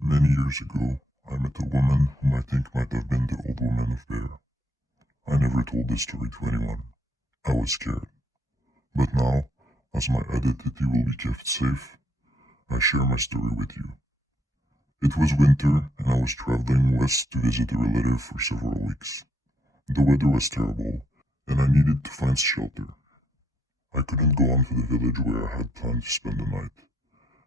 Many years ago, I met a woman whom I think might have been the old woman of Beare. I never told this story to anyone. I was scared. But now, as my identity will be kept safe, I share my story with you. It was winter, and I was traveling west to visit a relative for several weeks. The weather was terrible, and I needed to find shelter. I couldn't go on to the village where I had planned to spend the night.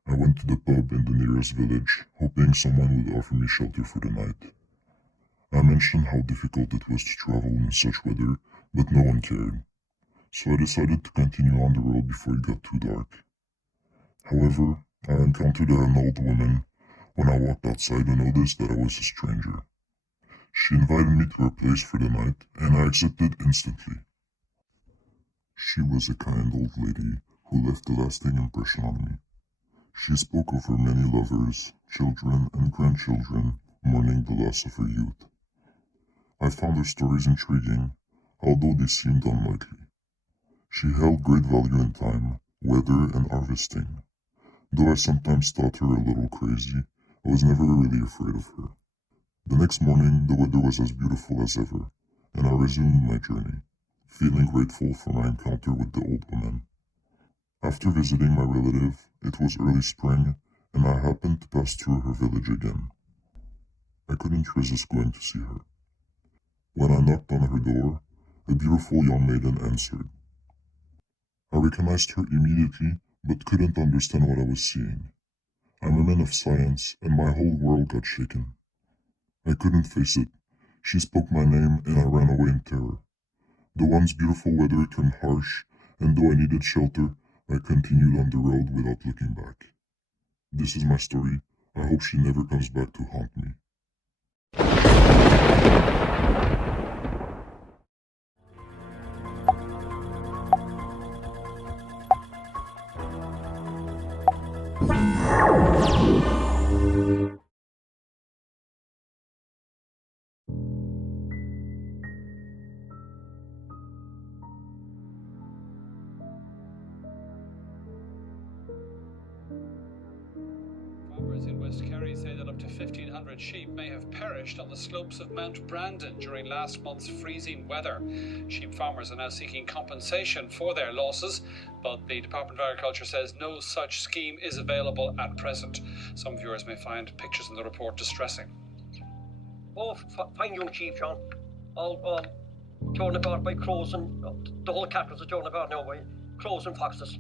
I went to the pub in the nearest village, hoping someone would offer me shelter for the night. I mentioned how difficult it was to travel in such weather, but no one cared, so I decided to continue on the road before it got too dark. However, I encountered an old woman when I walked outside and noticed that I was a stranger. She invited me to her place for the night, and I accepted instantly. She was a kind old lady who left a lasting impression on me. She spoke of her many lovers, children, and grandchildren mourning the loss of her youth. I found her stories intriguing, although they seemed unlikely. She held great value in time, weather, and harvesting. Though I sometimes thought her a little crazy, I was never really afraid of her. The next morning, the weather was as beautiful as ever, and I resumed my journey, feeling grateful for my encounter with the old woman. After visiting my relative, it was early spring, and I happened to pass through her village again. I couldn't resist going to see her. When I knocked on her door, a beautiful young maiden answered. I recognized her immediately, but couldn't understand what I was seeing. I'm a man of science, and my whole world got shaken. I couldn't face it. She spoke my name, and I ran away in terror. The once beautiful weather turned harsh, and though I needed shelter, I continued on the road without looking back. This is my story. I hope she never comes back to haunt me. Farmers in West Kerry say that up to 1,500 sheep may have perished on the slopes of Mount Brandon during last month's freezing weather. Sheep farmers are now seeking compensation for their losses, but the Department of Agriculture says no such scheme is available at present. Some viewers may find pictures in the report distressing. Oh, fine young sheep, John. All torn apart by crows, and the whole cattle are torn apart now by crows and foxes.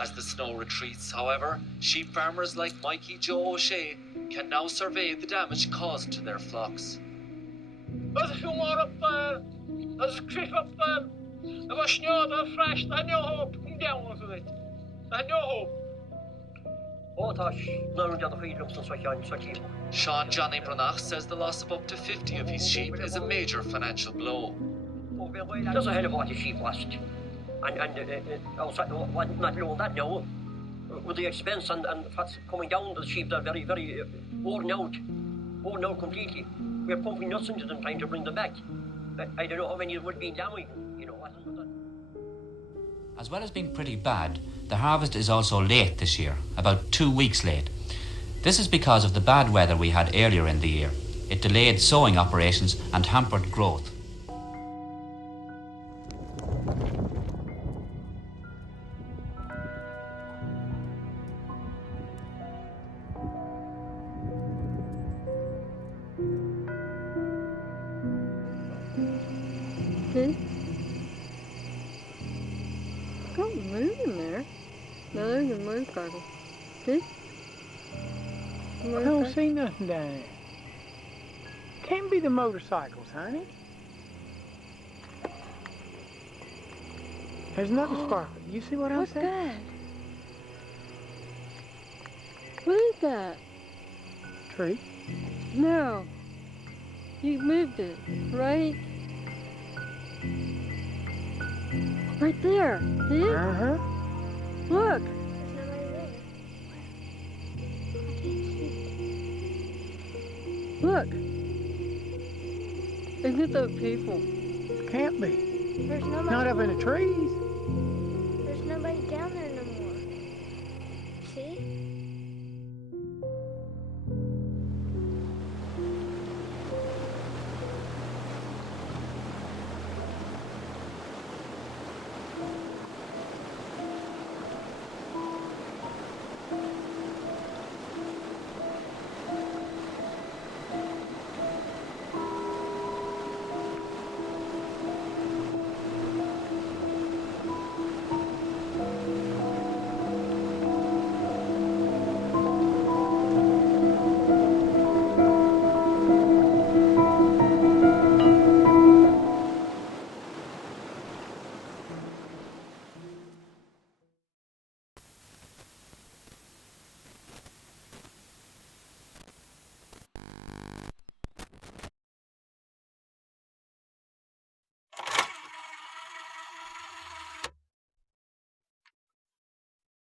As the snow retreats, however, sheep farmers like Mikey Joe O'Shea can now survey the damage caused to their flocks. There's a few more up there. There's a creek up there. There was snow, there was fresh. They had no hope. Come down with it. They had no hope. Oh, gosh, none of the other freedoms and such on such evil. Sean Johnny Branagh says the loss of up to 50 of his sheep is a major financial blow. There's a hell of what the sheep lost. And also, not alone that now, with the expense and what's coming down, the sheep are very, very worn out completely. We're pumping nuts into them trying to bring them back. I don't know how many would be now even, As well as being pretty bad, the harvest is also late this year, about 2 weeks late. This is because of the bad weather we had earlier in the year. It delayed sowing operations and hampered growth. Don't move in there. No, there's a motorcycle. See? I don't see nothing down there. Can't be the motorcycles, honey. There's another sparkle. You see what I'm What's saying? that? What is that? Tree. No. You moved it, right? Right there. See it? Uh-huh. Look. Look. Isn't it the people? Can't be. There's no Not up in the trees.